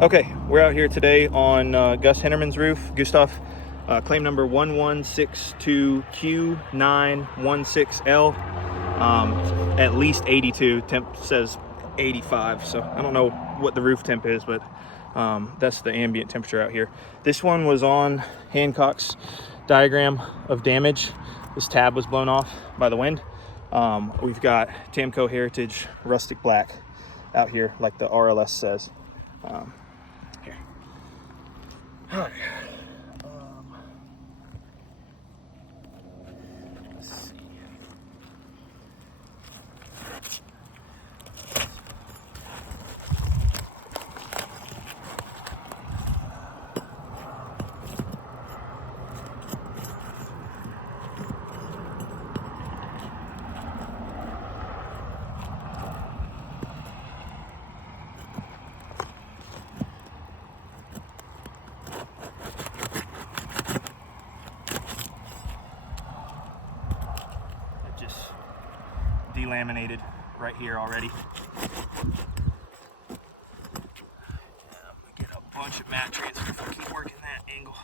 Okay, we're out here today on Gus Hennerman's roof. Gustav, claim number 1162Q916L. At least 82. Temp says 85, so I don't know what the roof temp is, but that's the ambient temperature out here. This one was on Hancock's diagram of damage. This tab was blown off by the wind. We've got Tamco Heritage Rustic Black out here, like the RLS says. Here. All right. Let's see. Delaminated right here already. Get a bunch of mat transfer if I keep working that angle.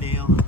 Nail.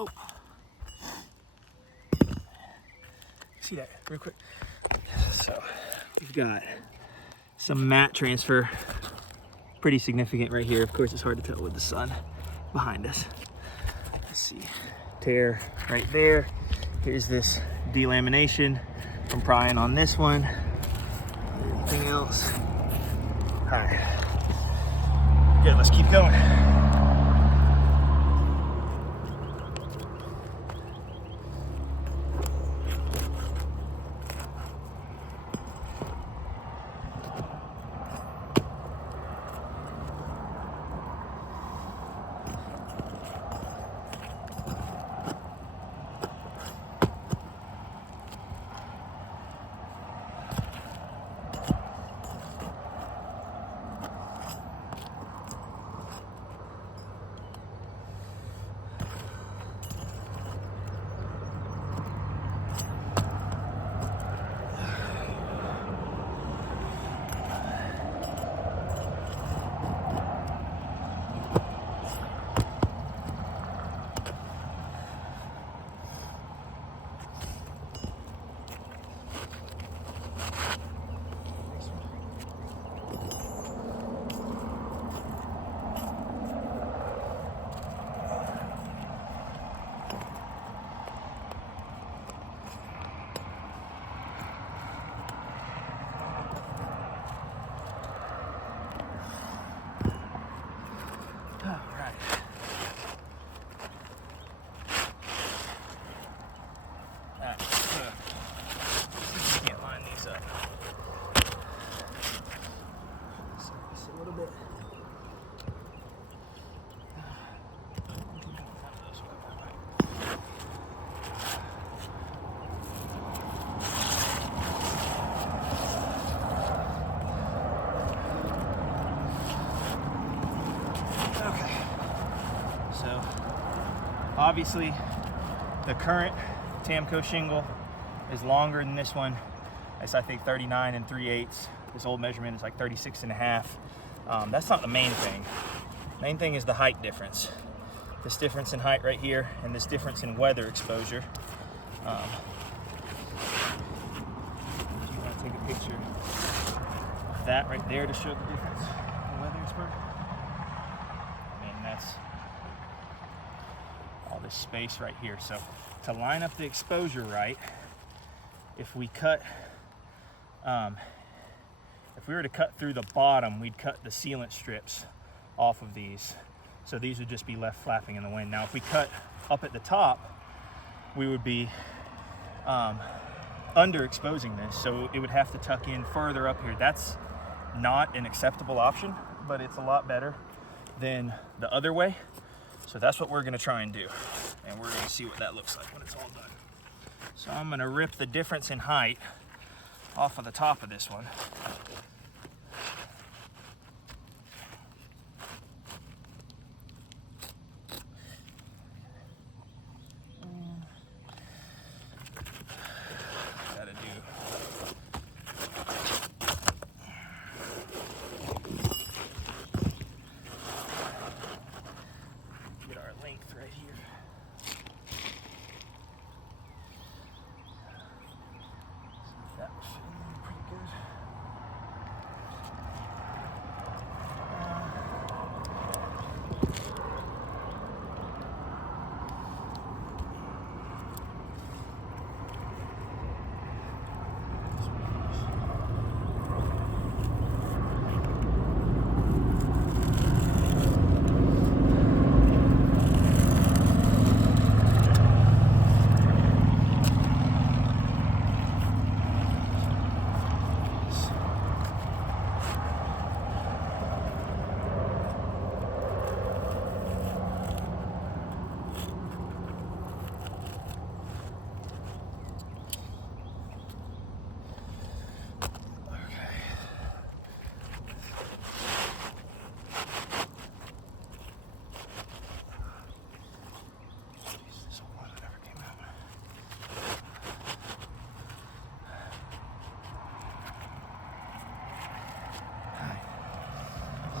Oh, see that real quick. So we've got some mat transfer, pretty significant right here. Of course, it's hard to tell with the sun behind us. Let's see, tear right there. Here's this delamination from prying on this one. Anything else? All right, good. Let's keep going. All right. right. Alright, so see if we can't line these up. Just a little bit. Okay. So obviously the current Tamco shingle is longer than this one. It's I think 39 3/8. This old measurement is like 36 1/2. That's not the main thing. Main thing is the height difference. This difference in height right here and this difference in weather exposure. Do you want to take a picture of that right there to show the difference in weather exposure? And that's all this space right here. So to line up the exposure right, if we cut, if we were to cut through the bottom, we'd cut the sealant strips off of these. So these would just be left flapping in the wind. Now, if we cut up at the top, we would be underexposing this. So it would have to tuck in further up here. That's not an acceptable option, but it's a lot better than the other way. So that's what we're gonna try and do. And we're gonna see what that looks like when it's all done. So I'm gonna rip the difference in height off of the top of this one. Gotta do. Get our length right here. That was feeling pretty good.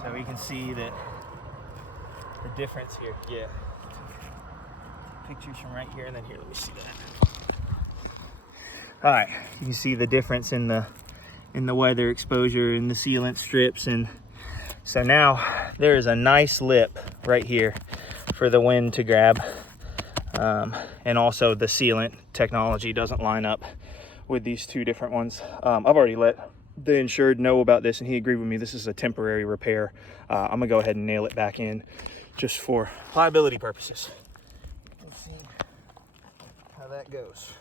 So we can see that the difference here. Yeah. Pictures from right here and then here. Let me see that. All right, you can see the difference in the weather exposure and the sealant strips, and so now there is a nice lip right here for the wind to grab, and also the sealant technology doesn't line up with these two different ones. I've already let the insured know about this, and he agreed with me. This is a temporary repair. I'm gonna go ahead and nail it back in just for liability purposes. You can see how that goes.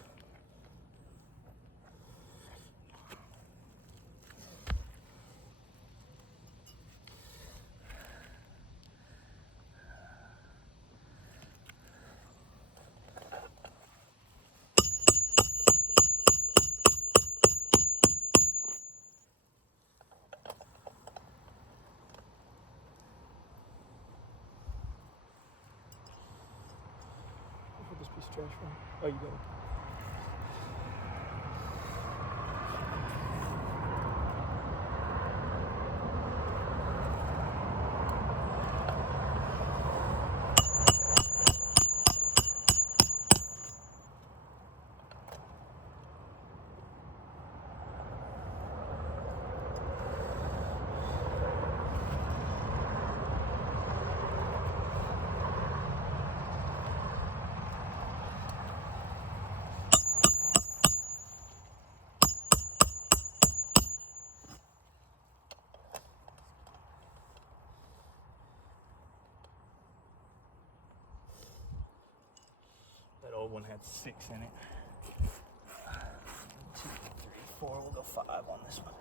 This piece of trash from? Oh, you got it. old one had 6 in it. 2, 3, 4. We'll go 5 on this one.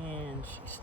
And she's